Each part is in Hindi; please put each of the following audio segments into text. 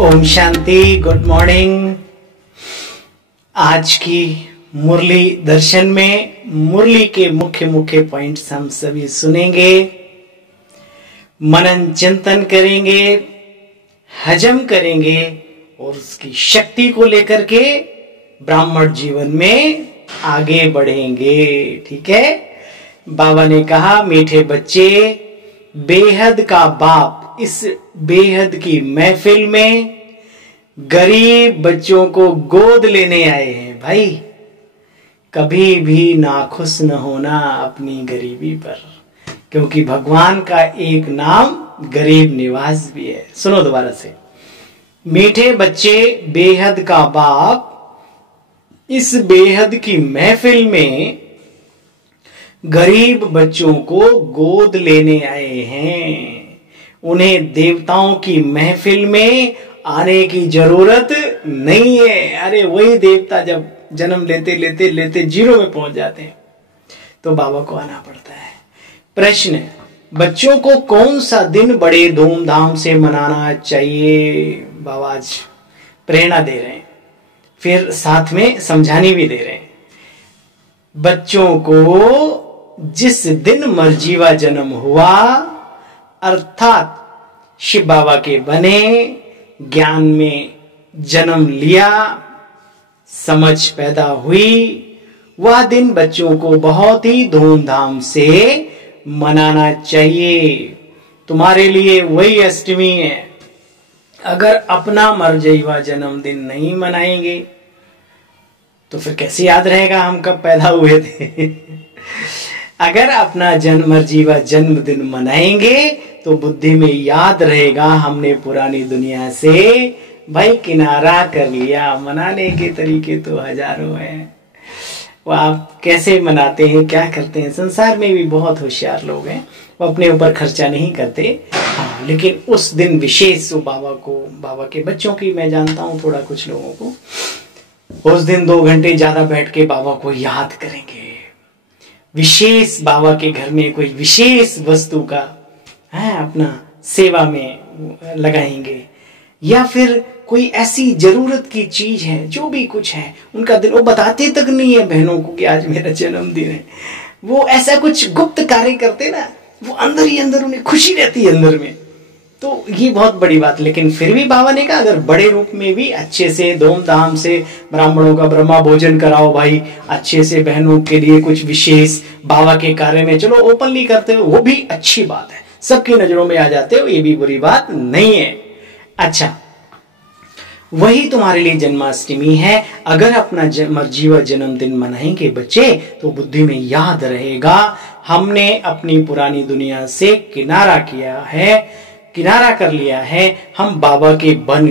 Om Shanti, good morning. आज की मुरली दर्शन में मुरली के मुख्य मुख्य पॉइंट्स हम सभी सुनेंगे, मनन चिंतन करेंगे, हजम करेंगे और उसकी शक्ति को लेकर के ब्राह्मण जीवन में आगे बढ़ेंगे। ठीक है। बाबा ने कहा, मीठे बच्चे, बेहद का बाप इस बेहद की महफिल में गरीब बच्चों को गोद लेने आए हैं। भाई, कभी भी नाखुश न होना अपनी गरीबी पर, क्योंकि भगवान का एक नाम गरीब निवास भी है। सुनो दोबारा से, मीठे बच्चे, बेहद का बाप इस बेहद की महफिल में गरीब बच्चों को गोद लेने आए हैं। उन्हें देवताओं की महफिल में आने की जरूरत नहीं है। अरे वही देवता जब जन्म लेते लेते लेते जीरो में पहुंच जाते हैं तो बाबा को आना पड़ता है। प्रश्न, बच्चों को कौन सा दिन बड़े धूमधाम से मनाना चाहिए? बाबा आज प्रेरणा दे रहे हैं, फिर साथ में समझानी भी दे रहे हैं। बच्चों को जिस दिन मर्जीवा जन्म हुआ, अर्थात शिव बाबा के बने, ज्ञान में जन्म लिया, समझ पैदा हुई, वह दिन बच्चों को बहुत ही धूमधाम से मनाना चाहिए। तुम्हारे लिए वही अष्टमी है। अगर अपना मर्जीवा जन्मदिन नहीं मनाएंगे तो फिर कैसे याद रहेगा हम कब पैदा हुए थे? अगर अपना मर्जीवा जन्मदिन मनाएंगे तो बुद्धि में याद रहेगा हमने पुरानी दुनिया से भाई किनारा कर लिया। मनाने के तरीके तो हजारों हैं। वो आप कैसे मनाते हैं, क्या करते हैं? संसार में भी बहुत होशियार लोग हैं, वो अपने ऊपर खर्चा नहीं करते। हाँ, लेकिन उस दिन विशेष वो बाबा के बच्चों की मैं जानता हूँ थोड़ा कुछ लोगों को, उस दिन 2 घंटे ज्यादा बैठ के बाबा को याद करेंगे। विशेष बाबा के घर में कोई विशेष वस्तु का अपना सेवा में लगाएंगे, या फिर कोई ऐसी जरूरत की चीज है, जो भी कुछ है उनका दिन, वो बताते तक नहीं है बहनों को कि आज मेरा जन्मदिन है। वो ऐसा कुछ गुप्त कार्य करते ना, वो अंदर ही अंदर उन्हें खुशी रहती है अंदर में। तो ये बहुत बड़ी बात। लेकिन फिर भी बाबा ने कहा, अगर बड़े रूप में भी अच्छे से धूमधाम से ब्राह्मणों का ब्रह्मा भोजन कराओ भाई, अच्छे से बहनों के लिए कुछ विशेष बाबा के कार्य में चलो ओपनली करते हो, वो भी अच्छी बात है, सबकी नजरों में आ जाते हो, ये भी बुरी बात नहीं है। अच्छा, वही तुम्हारे लिए जन्माष्टमी है। अगर अपना मर्जीवा जन्मदिन मनाएंगे बच्चे तो बुद्धि में याद रहेगा हमने अपनी पुरानी दुनिया से किनारा कर लिया है। हम बाबा के बन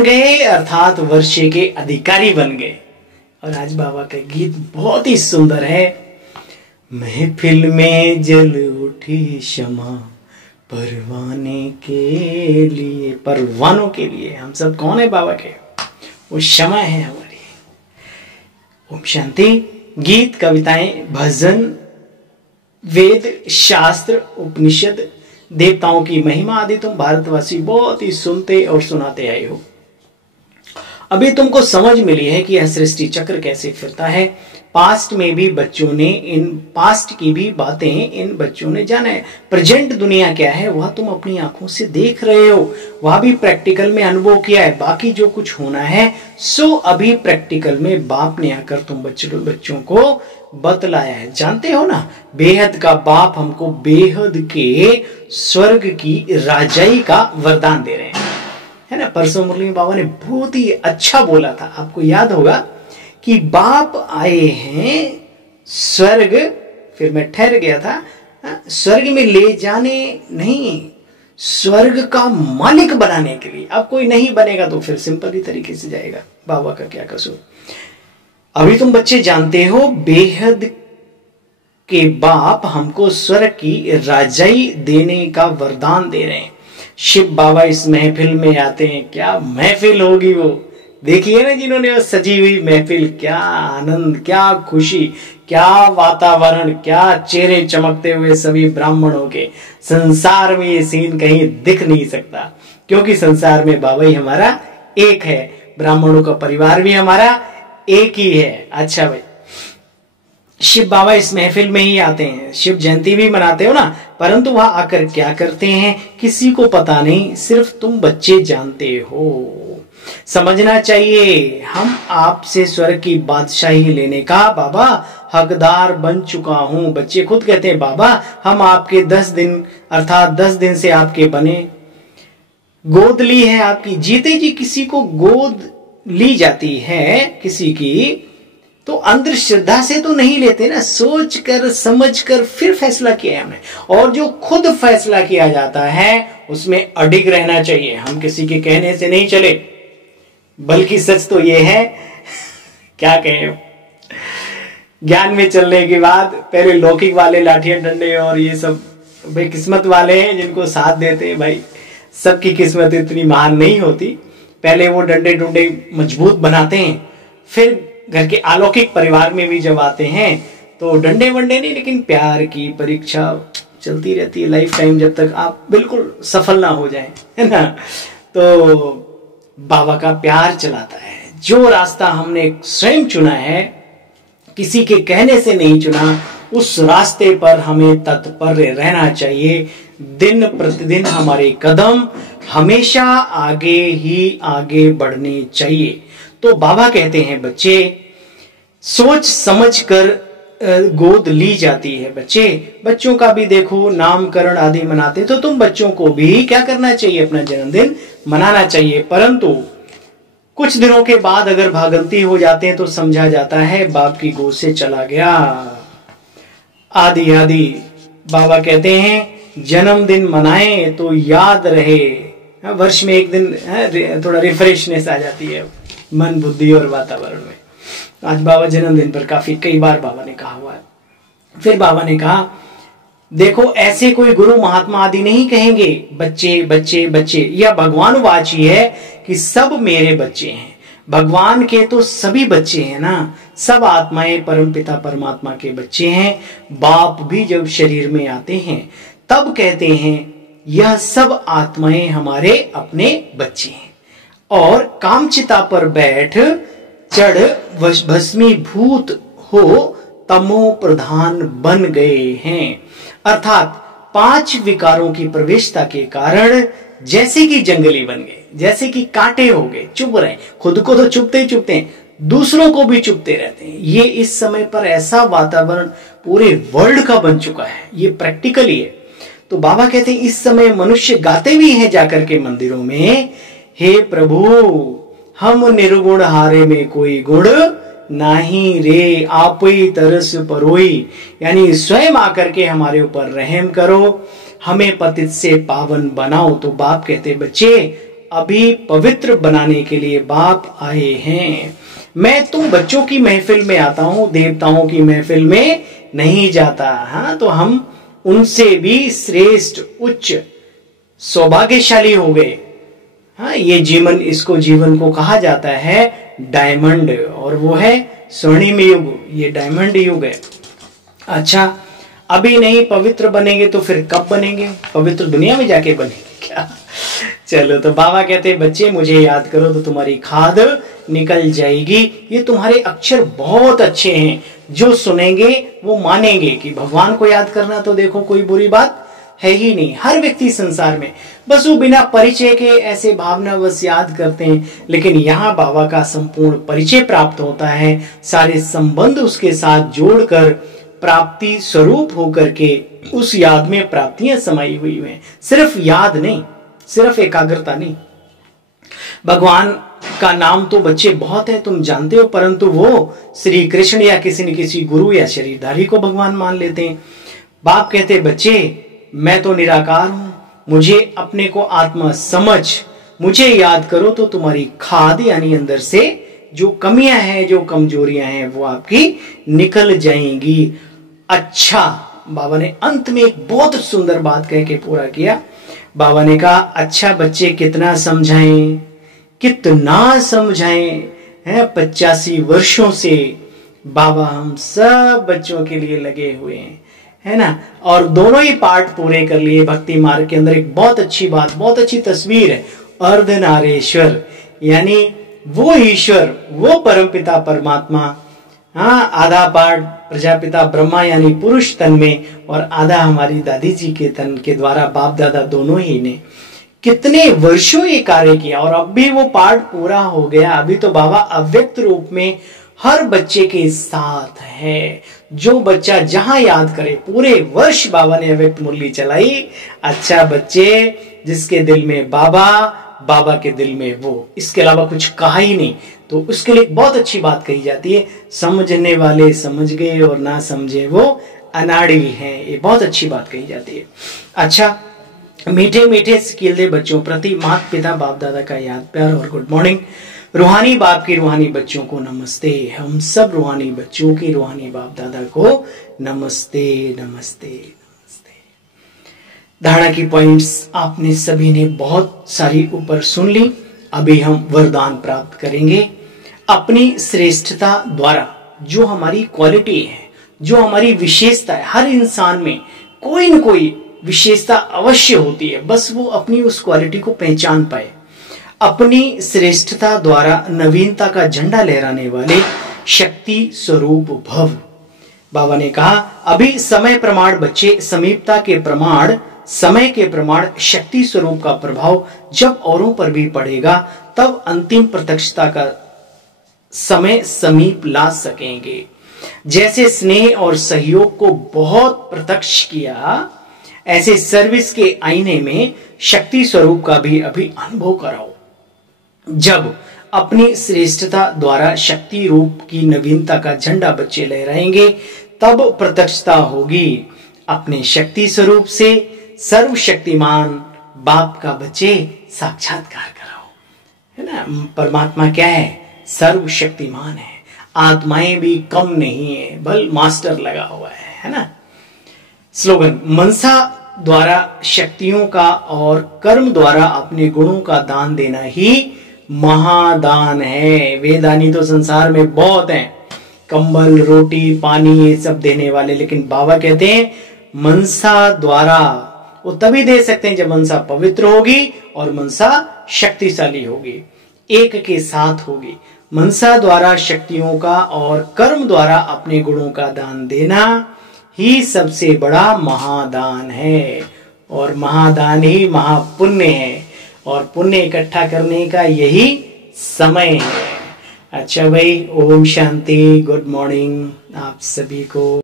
गए अर्थात वर्षे के अधिकारी बन गए। और आज बाबा का गीत बहुत ही सुंदर है। महफिल में जल उठी शमा परवानों के लिए। हम सब कौन है बाबा के? वो क्षमा है हमारी। ओम शांति। गीत, कविताएं, भजन, वेद, शास्त्र, उपनिषद, देवताओं की महिमा आदि तुम भारतवासी बहुत ही सुनते और सुनाते आए हो। अभी तुमको समझ मिली है कि यह सृष्टि चक्र कैसे फिरता है। पास्ट में भी बच्चों ने पास्ट की भी बातें इन बच्चों ने जाना है। प्रेजेंट दुनिया क्या है वह तुम अपनी आंखों से देख रहे हो, वह भी प्रैक्टिकल में अनुभव किया है। बाकी जो कुछ होना है सो अभी प्रैक्टिकल में बाप ने आकर तुम बच्चों को बतलाया है। जानते हो ना, बेहद का बाप हमको बेहद के स्वर्ग की राजाई का वरदान दे रहे हैं, है ना। परसों मुरली में बाबा ने बहुत ही अच्छा बोला था, आपको याद होगा कि बाप आए हैं स्वर्ग, फिर मैं ठहर गया था, स्वर्ग में ले जाने नहीं, स्वर्ग का मालिक बनाने के लिए। अब कोई नहीं बनेगा तो फिर सिंपल ही तरीके से जाएगा, बाबा का क्या कसूर। अभी तुम बच्चे जानते हो बेहद के बाप हमको स्वर्ग की राजाई देने का वरदान दे रहे हैं। शिव बाबा इस महफिल में आते हैं, क्या महफिल होगी वो। देखिए ना, जिन्होंने वो सजी हुई महफिल, क्या आनंद, क्या खुशी, क्या वातावरण, क्या चेहरे चमकते हुए सभी ब्राह्मणों के। संसार में ये सीन कहीं दिख नहीं सकता। क्योंकि संसार में बाबा ही हमारा एक है, ब्राह्मणों का परिवार भी हमारा एक ही है। अच्छा भाई, शिव बाबा इस महफिल में ही आते हैं, शिव जयंती भी मनाते हो ना, परंतु वहां आकर क्या करते हैं किसी को पता नहीं, सिर्फ तुम बच्चे जानते हो। समझना चाहिए हम आपसे स्वर्ग की बादशाही लेने का बाबा हकदार बन चुका हूं। बच्चे खुद कहते हैं बाबा हम आपके 10 दिन अर्थात 10 दिन से आपके बने, गोद ली है आपकी। जीते जी किसी को गोद ली जाती है किसी की, तो अंधश्रद्धा से तो नहीं लेते ना, सोच कर समझ कर फिर फैसला किया है हमने। और जो खुद फैसला किया जाता है उसमें अडिग रहना चाहिए, हम किसी के कहने से नहीं चले। बल्कि सच तो ये है क्या कहें, ज्ञान में चलने के बाद पहले लौकिक वाले लाठियां डंडे और ये सब भाई किस्मत वाले हैं जिनको साथ देते हैं। भाई सबकी किस्मत इतनी महान नहीं होती, पहले वो डंडे डुंडे मजबूत बनाते हैं, फिर घर के अलौकिक परिवार में भी जब आते हैं तो डंडे वंडे नहीं, लेकिन प्यार की परीक्षा चलती रहती है लाइफ टाइम, जब तक आप बिल्कुल सफल ना हो जाए, है ना। तो बाबा का प्यार चलाता है। जो रास्ता हमने स्वयं चुना है, किसी के कहने से नहीं चुना, उस रास्ते पर हमें तत्पर रहना चाहिए। दिन प्रतिदिन हमारे कदम हमेशा आगे ही आगे बढ़ने चाहिए। तो बाबा कहते हैं बच्चे सोच समझ कर गोद ली जाती है। बच्चों का भी देखो नामकरण आदि मनाते, तो तुम बच्चों को भी क्या करना चाहिए, अपना जन्मदिन मनाना चाहिए। परंतु कुछ दिनों के बाद अगर भागलती हो जाते हैं तो समझा जाता है बाप की गोद से चला गया। आदि आदि बाबा कहते हैं जन्मदिन मनाएं तो याद रहे, वर्ष में एक दिन थोड़ा रिफ्रेशनेस आ जाती है मन बुद्धि और वातावरण में। आज बाबा जन्मदिन पर कई बार बाबा ने कहा हुआ है। फिर बाबा ने कहा देखो ऐसे कोई गुरु महात्मा आदि नहीं कहेंगे बच्चे बच्चे बच्चे, यह भगवान वाची है कि सब मेरे बच्चे हैं। भगवान के तो सभी बच्चे हैं ना, सब आत्माएं परमपिता परमात्मा के बच्चे हैं। बाप भी जब शरीर में आते हैं तब कहते हैं यह सब आत्माएं हमारे अपने बच्चे हैं, और कामचिता पर बैठ चढ़ भस्मीभूत हो तमो प्रधान बन गए हैं। अर्थात 5 विकारों की प्रवेशता के कारण जैसे कि जंगली बन गए, जैसे कि कांटे हो गए, चुभ रहे, खुद को तो चुभते ही चुभते हैं, दूसरों को भी चुभते रहते हैं। ये इस समय पर ऐसा वातावरण पूरे वर्ल्ड का बन चुका है, ये प्रैक्टिकली है। तो बाबा कहते हैं इस समय मनुष्य गाते भी हैं जाकर के मंदिरों में, हे प्रभु हम निर्गुण हारे में कोई गुण नहीं रे, आप ही तरस परोई, यानी स्वयं आकर के हमारे ऊपर रहम करो, हमें पतित से पावन बनाओ। तो बाप कहते बच्चे अभी पवित्र बनाने के लिए बाप आए हैं। मैं तुम बच्चों की महफिल में आता हूं, देवताओं की महफिल में नहीं जाता। हाँ, तो हम उनसे भी श्रेष्ठ उच्च सौभाग्यशाली हो गए। हाँ, ये जीवन को कहा जाता है डायमंड, और वो है स्वर्णिम युग, ये डायमंड युग है। अच्छा, अभी नहीं पवित्र बनेंगे तो फिर कब बनेंगे, पवित्र दुनिया में जाके बनेंगे क्या? चलो, तो बाबा कहते हैं बच्चे मुझे याद करो तो तुम्हारी खाद निकल जाएगी। ये तुम्हारे अक्षर बहुत अच्छे हैं, जो सुनेंगे वो मानेंगे कि भगवान को याद करना तो देखो कोई बुरी बात है ही नहीं। हर व्यक्ति संसार में बस वो बिना परिचय के ऐसे भावनावश याद करते हैं, लेकिन यहाँ बाबा का संपूर्ण परिचय प्राप्त होता है, सारे संबंध उसके साथ जोड़कर प्राप्ति स्वरूप होकर के उस याद में प्राप्तियां समाई हुई हैं। सिर्फ याद नहीं, सिर्फ एकाग्रता नहीं। भगवान का नाम तो बच्चे बहुत है, तुम जानते हो, परंतु वो श्री कृष्ण या किसी न किसी गुरु या शरीरधारी को भगवान मान लेते हैं। बाप कहते बच्चे मैं तो निराकार हूं, मुझे अपने को आत्मा समझ, मुझे याद करो तो तुम्हारी खाद यानी अंदर से जो कमियां हैं, जो कमजोरियां हैं, वो आपकी निकल जाएंगी। अच्छा, बाबा ने अंत में एक बहुत सुंदर बात कह के पूरा किया। बाबा ने कहा अच्छा बच्चे कितना समझाएं, कितना समझाएं, है 85 वर्षों से बाबा हम सब बच्चों के लिए लगे हुए हैं, है ना। और दोनों ही पार्ट पूरे कर लिए भक्ति मार्ग के अंदर। एक बहुत अच्छी बात, बहुत अच्छी तस्वीर है, अर्धनारेश्वर यानी वो ईश्वर, वो परमपिता परमात्मा। हाँ, आधा पार्ट प्रजापिता ब्रह्मा यानी पुरुष तन में और आधा हमारी दादी जी के तन के द्वारा बाप दादा दोनों ही ने कितने वर्षों ये कार्य किया और अब भी वो पार्ट पूरा हो गया। अभी तो बाबा अव्यक्त रूप में हर बच्चे के साथ है। जो बच्चा जहां याद करे, पूरे वर्ष बाबा ने अव्यक्त मुरली चलाई। अच्छा बच्चे, जिसके दिल में बाबा, बाबा के दिल में वो, इसके अलावा कुछ कहा ही नहीं। तो उसके लिए बहुत अच्छी बात कही जाती है, समझने वाले समझ गए और ना समझे वो अनाड़ी हैं। ये बहुत अच्छी बात कही जाती है। अच्छा, मीठे मीठे सिकीले बच्चों प्रति माता पिता बाप दादा का याद प्यार और गुड मॉर्निंग। रूहानी बाप की रूहानी बच्चों को नमस्ते। हम सब रूहानी बच्चों की रूहानी बाप दादा को नमस्ते नमस्ते नमस्ते। धारणा की पॉइंट्स आपने सभी ने बहुत सारी ऊपर सुन ली। अभी हम वरदान प्राप्त करेंगे। अपनी श्रेष्ठता द्वारा जो हमारी क्वालिटी है, जो हमारी विशेषता है, हर इंसान में कोई न कोई विशेषता अवश्य होती है, बस वो अपनी उस क्वालिटी को पहचान पाए। अपनी श्रेष्ठता द्वारा नवीनता का झंडा लहराने वाले शक्ति स्वरूप भव। बाबा ने कहा अभी समय प्रमाण बच्चे, समीपता के प्रमाण, समय के प्रमाण, शक्ति स्वरूप का प्रभाव जब औरों पर भी पड़ेगा तब अंतिम प्रत्यक्षता का समय समीप ला सकेंगे। जैसे स्नेह और सहयोग को बहुत प्रत्यक्ष किया, ऐसे सर्विस के आईने में शक्ति स्वरूप का भी अभी अनुभव कराओ। जब अपनी श्रेष्ठता द्वारा शक्ति रूप की नवीनता का झंडा बच्चे लहराएंगे तब प्रत्यक्षता होगी। अपने शक्ति स्वरूप से सर्वशक्तिमान बाप का बच्चे साक्षात्कार कराओ, है ना। परमात्मा क्या है? सर्वशक्तिमान है। आत्माएं भी कम नहीं है, बल मास्टर लगा हुआ है ना। स्लोगन, मनसा द्वारा शक्तियों का और कर्म द्वारा अपने गुणों का दान देना ही महादान है। वेदानी तो संसार में बहुत हैं, कंबल, रोटी, पानी ये सब देने वाले, लेकिन बाबा कहते हैं मनसा द्वारा वो तभी दे सकते हैं जब मनसा पवित्र होगी और मनसा शक्तिशाली होगी, एक के साथ होगी। मनसा द्वारा शक्तियों का और कर्म द्वारा अपने गुणों का दान देना ही सबसे बड़ा महादान है और महादान ही महापुण्य है और पुण्य इकट्ठा करने का यही समय है। अच्छा भाई, ओम शांति, गुड मॉर्निंग आप सभी को।